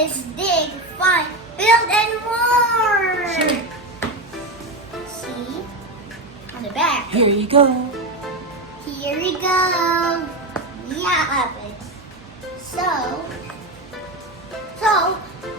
is dig, find, build, and more. Sure. See? On the back. Here you go. Here we go. Yeah. So,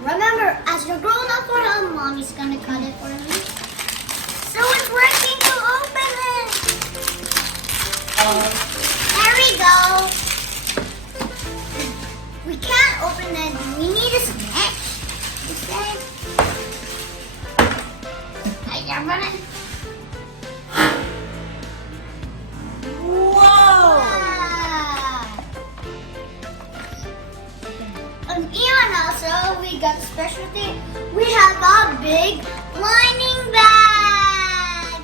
remember, as you're growing up for him, Mommy's gonna cut it for me. So it's working to open it. There we go. We can't open it. We need a snatch. Okay. I got it. Whoa! And even also, we got a special thing. We have a big lining bag.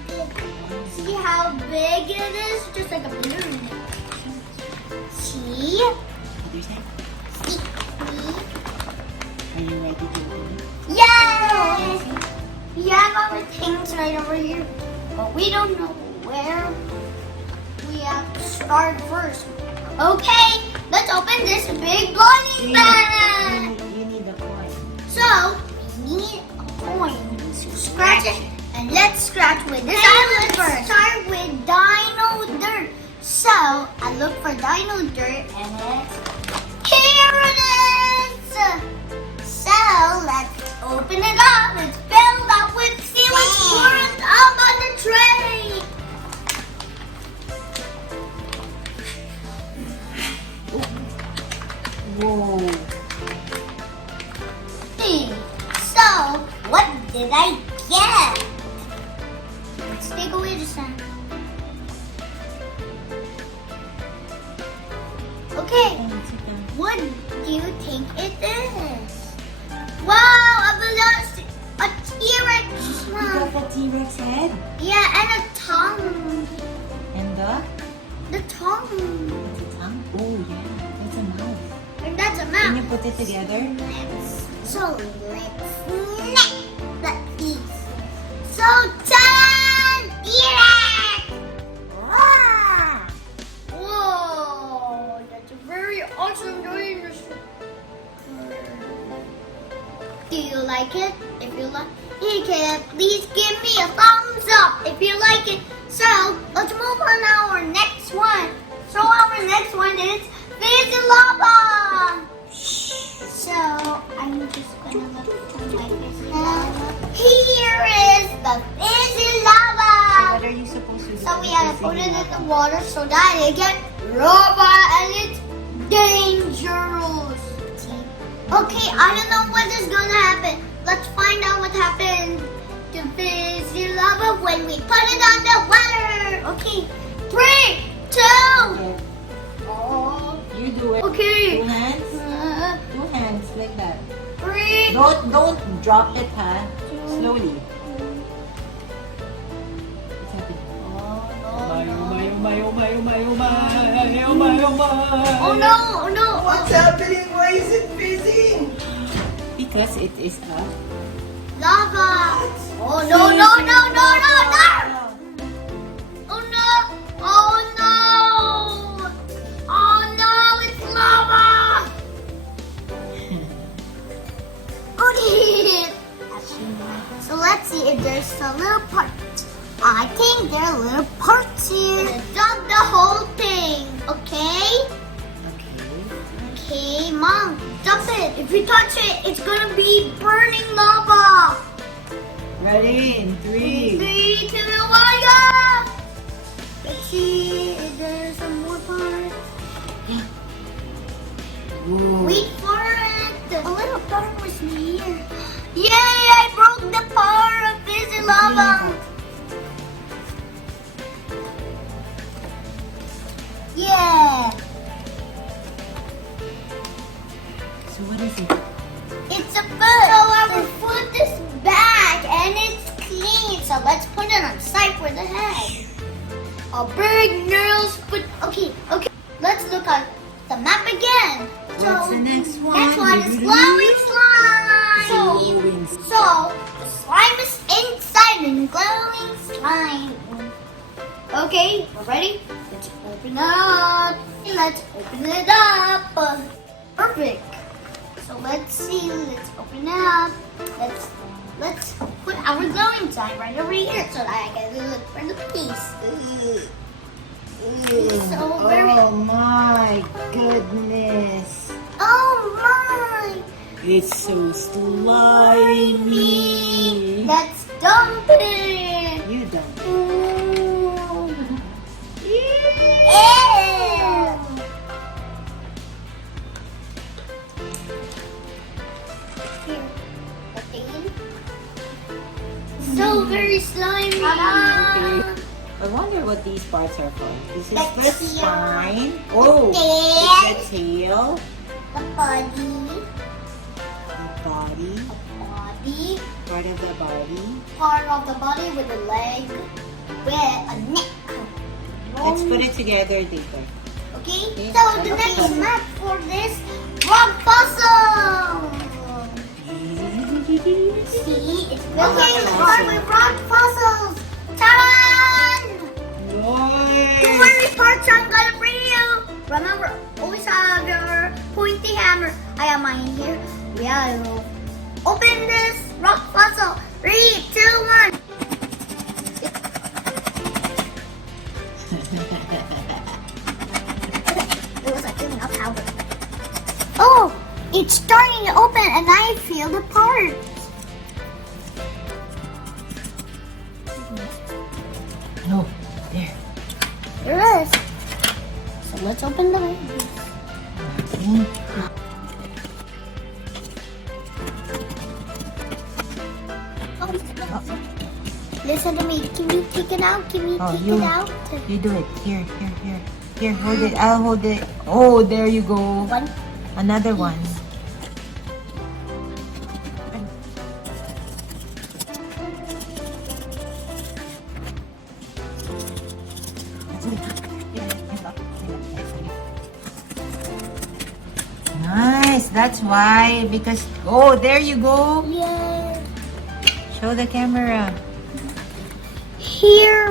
See how big it is? Just like a balloon. See? Other side. See? Are you ready to open it? Yes! We have our things right over here. But we don't know where we have to start first. Okay, let's open this big lining bag. You need a coin. So, we need a coin. So scratch it. And let's scratch with this island first. Start with Dino dirt. So, I look for Dino dirt and here it is. So, let's open it up. It's filled up with sealant poured up on the tray. Whoa. So, what did I get? Let's take away the sun. Okay, what do you think it is? Wow, a T-Rex. You got the T-Rex head. Yeah, and a tongue. And The tongue. it's a tongue. Oh yeah, that's a mouth. And that's a Can mouth. you put it together? So let's snap the piece. So ta-da! T-Rex! Whoa! That's a very awesome dinosaur. Do you like it? If you like it, please give me a thumbs up if you like it. So let's move on to our next one. So our next one is Fizzy Lava. So I'm just gonna look for my Fizzy Lava. Here is the Fizzy Lava. What are you supposed to do? So we have to put it in the water so that it gets lava and it's dangerous. Okay, I don't know what is gonna happen. Let's find out what happened to Fizzy Lava when we put it on the water. Okay, 3, 2. Okay. Oh, You do it. okay. 2 hands. 2 hands like that. 3. Don't drop it, huh? Slowly. What's happening? Oh Oh no. my, oh my, oh my, oh my, oh my, oh my, oh my. Oh no, oh no. What's happening? Why is it fizzing? Because it is a Lava. Oh no, no, no, no, no, no. Oh no. Oh no. Oh no, it's lava. Okay. So let's see if there's a little part. I think there are little parts here. Dump the whole thing, okay? Okay, Mom, dump it. If you touch it, it's gonna be burning lava. Ready in 3. 3, 2, 1, go! Let's see if there's some more parts. Whoa. Wait for it. A little part was here. Yay! I broke the power of Fizzy Lava. Yeah. So what is it? It's a foot. So our foot is back and it's clean. So let's put it on side for the head. A big nails foot. Okay, okay. Let's look at the map again. What's the next one? Next one is glowing slime. So the slime is inside and glowing slime. Okay, we're ready? Let's open up. Let's open it up. Perfect. So let's see. Let's open it up. Let's put our glowing sign right over here so that I can look for the piece. So very. Oh my goodness. Oh my! It's so slimy. Let's dump it. You don't. Ooh. Ew. Here, okay. So very slimy. Okay. I wonder what these parts are for. This is The the tail. spine. Oh, tail. it's the tail, The body, the body, part of the body. part of the body with a leg, with a neck. Let's put it together later. Okay, Okay. so the next map for this rock fossil. See, it's okay. Let's start with rock fossils. Ta-da! Don't worry, parts I'm gonna bring you. Remember, always have your pointy hammer. I have mine here. We have to open this rock fossil. 3, 2, 1. It was like giving up powder. Oh, it's starting to open and I feel the parts. No, there. There is. So let's open the baby. Listen to me. Can you take it out? Can you take it out? You do it. Here. Here, hold it. I'll hold it. Oh, there you go. One. Another one. Nice. That's why. Because, oh, there you go. Yeah. Show the camera. Here.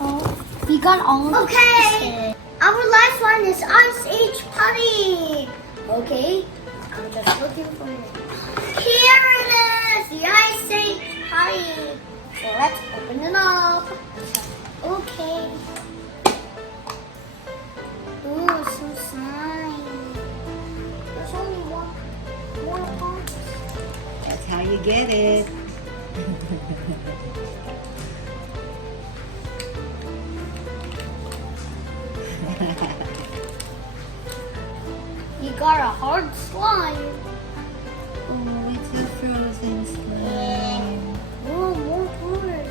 Oh, we got all. Okay. Our last one is Ice Age Putty. Okay. I'm just looking for it. Here it is. The Ice Age Putty. So let's open it up. Okay. Ooh, so slime. There's only one part. That's how you get it. You got a hard slime. Oh, it's a frozen slime. Oh, more parts.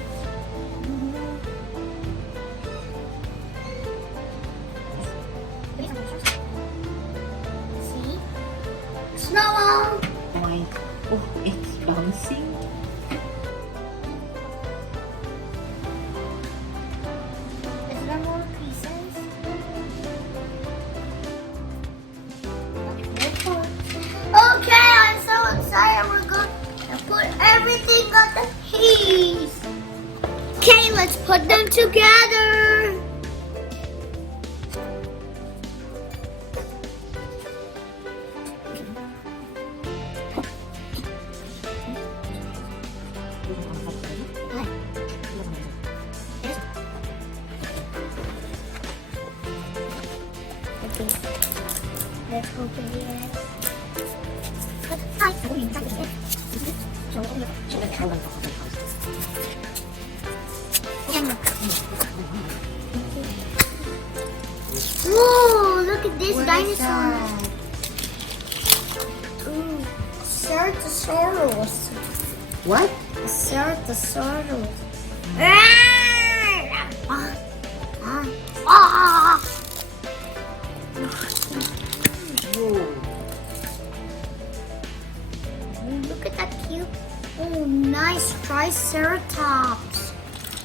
See? Snowball. Why? Oh, it's bouncing. Is there more pieces? Okay, I'm so excited. We're going to put everything on the piece. Okay, let's put them together. Okay, let's open it. Whoa, look at this dinosaur. Ooh, Ceratosaurus. What? Ceratosaurus. Ah! Whoa. Look at that cute. Oh, nice Triceratops.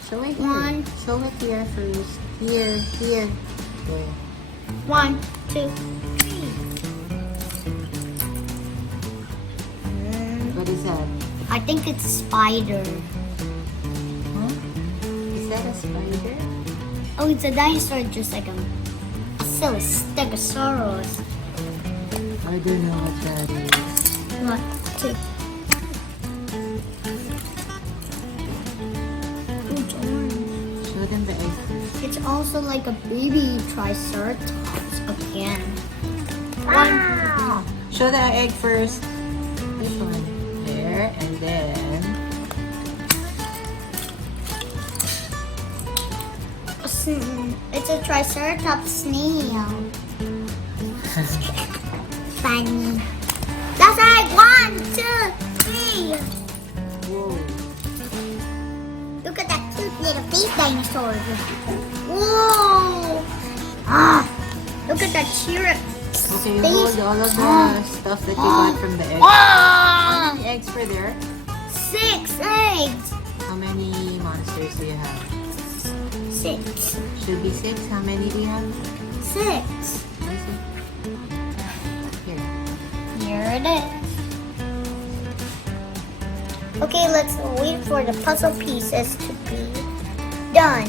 Show it here. One. Show it here first. Here. There. 1, 2, 3. What is that? I think it's spider. Huh? Is that a spider? Oh, it's a dinosaur just like a Stegosaurus. I don't know what that is. What? Two. It's orange. Show them the egg first. It's also like a baby triceratops again. Wow! Show the egg first. This one. There, and then... It's a triceratops snail. Funny. That's right. 1, 2, 3. Whoa. Look at that cute little face dinosaur. Whoa. Ah. Look at that T-Rex. Okay, face. hold all of the stuff that you got from the egg. Ah. How many eggs were there? 6 eggs. How many monsters do you have? 6. Should be 6. How many do you have? 6. Here. Here it is. Okay, let's wait for the puzzle pieces to be done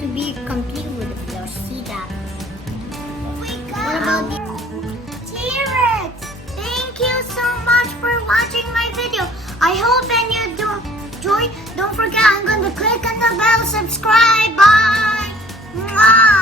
to be complete with it. You'll see that. What about the T-Rex? Thank you so much for watching my video. I hope and you do enjoy. Don't forget, I'm going to click on the bell, subscribe. Bye. Mwah.